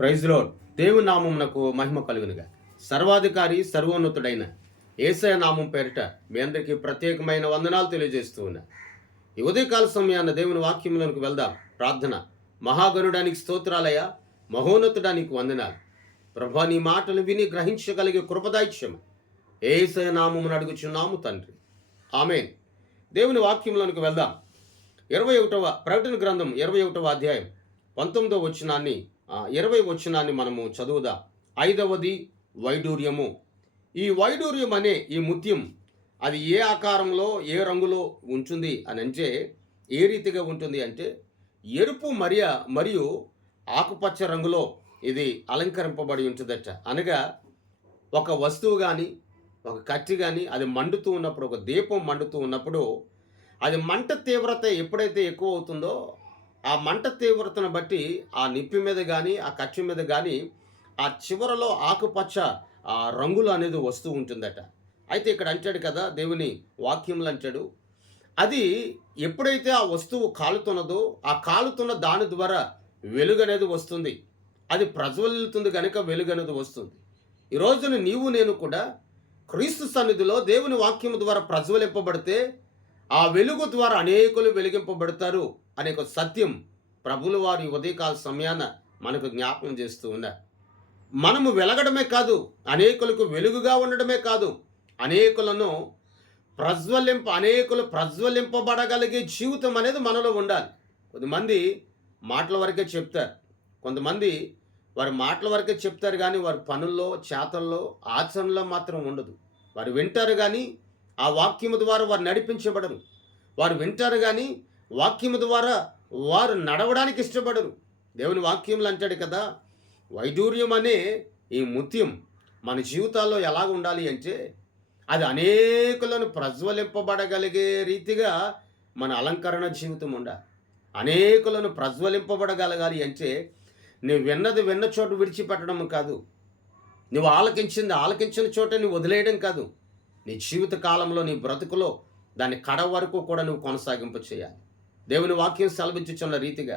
Praise lord. దేవుని నామమునకు మహిమ కలుగునుగా. సర్వాధికారి సర్వోన్నతుడైన యేసయ్య నామం పేరిట మీ అందరికీ ప్రత్యేకమైన వందనాలు తెలియజేస్తూ ఉన్నా. ఈ ఉదయకాల సమయాన్న దేవుని వాక్యములకు వెళ్దాం. ప్రార్థన. మహాగణుడానికి స్తోత్రాలయ, మహోన్నతుడానికి వందనాలు. ప్రభా, నీ మాటలు విని గ్రహించగలిగే కృపదాయిత్యం యేసయ్య నామమును అడుగుచున్నాము తండ్రి. ఆమేన్. దేవుని వాక్యములకు వెళ్దాం. 21వ ప్రకటన గ్రంథం 21వ అధ్యాయం 19వ వచనాన్ని 20 వచనాన్ని మనము చదువుదాం. 5వది వైడూర్యము. ఈ వైడూర్యం అనే ఈ ముత్యం అది ఏ ఆకారంలో ఏ రంగులో ఉంటుంది అని అంటే ఏ రీతిగా ఉంటుంది అంటే ఎరుపు మరియు ఆకుపచ్చ రంగులో ఇది అలంకరింపబడి ఉంటుందట. అనగా ఒక వస్తువు కానీ ఒక కత్తి కానీ అది మండుతూ ఉన్నప్పుడు, ఒక దీపం మండుతూ ఉన్నప్పుడు అది మంట తీవ్రత ఎప్పుడైతే ఎక్కువ అవుతుందో ఆ మంట తీవ్రతను బట్టి ఆ నిప్పి మీద కానీ ఆ కత్తి మీద కానీ ఆ చివరలో ఆకుపచ్చ ఆ రంగులు అనేది వస్తూ ఉంటుందట. అయితే ఇక్కడ అంటాడు కదా, దేవుని వాక్యములు అంటాడు, అది ఎప్పుడైతే ఆ వస్తువు కాలుతున్నదో ఆ కాలుతున్న దాని ద్వారా వెలుగు అనేది వస్తుంది. అది ప్రజ్వలిస్తుంది కనుక వెలుగు అనేది వస్తుంది. ఈ రోజున నీవు నేను కూడా క్రీస్తు సన్నిధిలో దేవుని వాక్యము ద్వారా ప్రజ్వలింపబడితే ఆ వెలుగు ద్వారా అనేకులు వెలిగింపబడతారు అనే ఒక సత్యం ప్రభుల వారి ఉదయకాల సమయాన మనకు జ్ఞాపకం చేస్తూ ఉన్నారు. మనము వెలగడమే కాదు, అనేకులకు వెలుగుగా ఉండడమే కాదు, అనేకులు ప్రజ్వలింపబడగలిగే జీవితం అనేది మనలో ఉండాలి. కొంతమంది మాటల వరకే చెప్తారు, కొంతమంది వారి మాటల వరకే చెప్తారు కానీ వారి పనుల్లో చేతల్లో ఆచరణలో మాత్రం ఉండదు. వారు వింటారు కానీ ఆ వాక్యము ద్వారా వారు నడిపించబడరు. వారు వింటారు కానీ వాక్యము ద్వారా వారు నడవడానికి ఇష్టపడరు. దేవుని వాక్యములు అంటాడు కదా, వైడూర్యం అనే ఈ ముత్యం మన జీవితాల్లో ఎలాగ ఉండాలి అంటే అది అనేకులను ప్రజ్వలింపబడగలిగే రీతిగా మన అలంకరణ జీవితం ఉండాలి. అనేకులను ప్రజ్వలింపబడగలగాలి అంటే నువ్వు విన్న చోట విడిచిపెట్టడం కాదు, నువ్వు ఆలకించిన చోట నువ్వు వదిలేయడం కాదు. నీ జీవిత కాలంలో నీ బ్రతుకులో దాని కడ వరకు కూడా నువ్వు కొనసాగింపు చేయాలి. దేవుని వాక్యం సెలవించుచున్న రీతిగా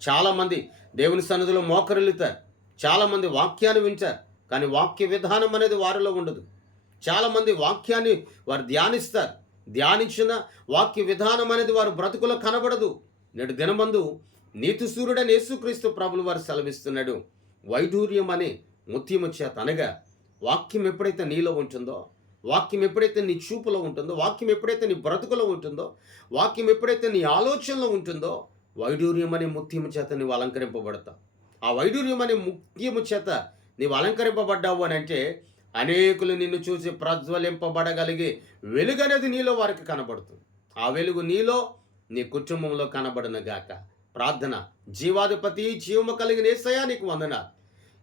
చాలామంది దేవుని సన్నిధిలో మోకరిల్లుతారు, చాలామంది వాక్యాన్ని వింటారు కానీ వాక్య విధానం అనేది వారిలో ఉండదు. చాలామంది వాక్యాన్ని వారు ధ్యానిస్తారు, ధ్యానించిన వాక్య విధానం అనేది వారి బ్రతుకులో కనబడదు. నేడు దినమందు నీతి సూర్యుడని యేసుక్రీస్తు ప్రభులు వారు సెలవిస్తున్నాడు. వైడూర్యం అనే ముత్యము చేత, అనగా వాక్యం ఎప్పుడైతే నీలో ఉంటుందో, వాక్యం ఎప్పుడైతే నీ చూపులో ఉంటుందో, వాక్యం ఎప్పుడైతే నీ బ్రతుకులో ఉంటుందో, వాక్యం ఎప్పుడైతే నీ ఆలోచనలో ఉంటుందో, వైడూర్యం అనే ముత్యము చేత నీవు అలంకరింపబడతావు. ఆ వైడూర్యం అనే ముత్యము చేత నీవు అలంకరింపబడ్డావు అని అంటే అనేకులు నిన్ను చూసి ప్రజ్వలింపబడగలిగే వెలుగు అనేది నీలో వారికి కనబడుతుంది. ఆ వెలుగు నీలో నీ కుటుంబంలో కనబడను గాక. ప్రార్థన. జీవాధిపతి జీవము కలిగిన యేసయ్యా నీకు వందనాలు.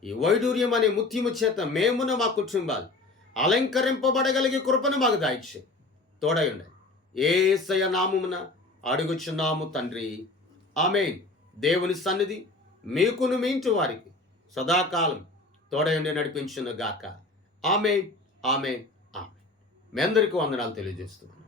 ఈ వైడూర్యం అనే ముత్యము చేత మేమున మా కుటుంబాలు అలంకరింపబడగలిగే కృపను మాకు దాయిచ్చే తోడయుండ యేసయ్య నామమున అడుగుచున్నాము తండ్రి. ఆమేన్. దేవుని సన్నిధి మీకును మీ ఇంటి వారికి సదాకాలం తోడయుండి నడిపించును గాక. ఆమేన్, ఆమేన్, ఆమేన్. మీ అందరికీ వందనాలు తెలియజేస్తున్నాను.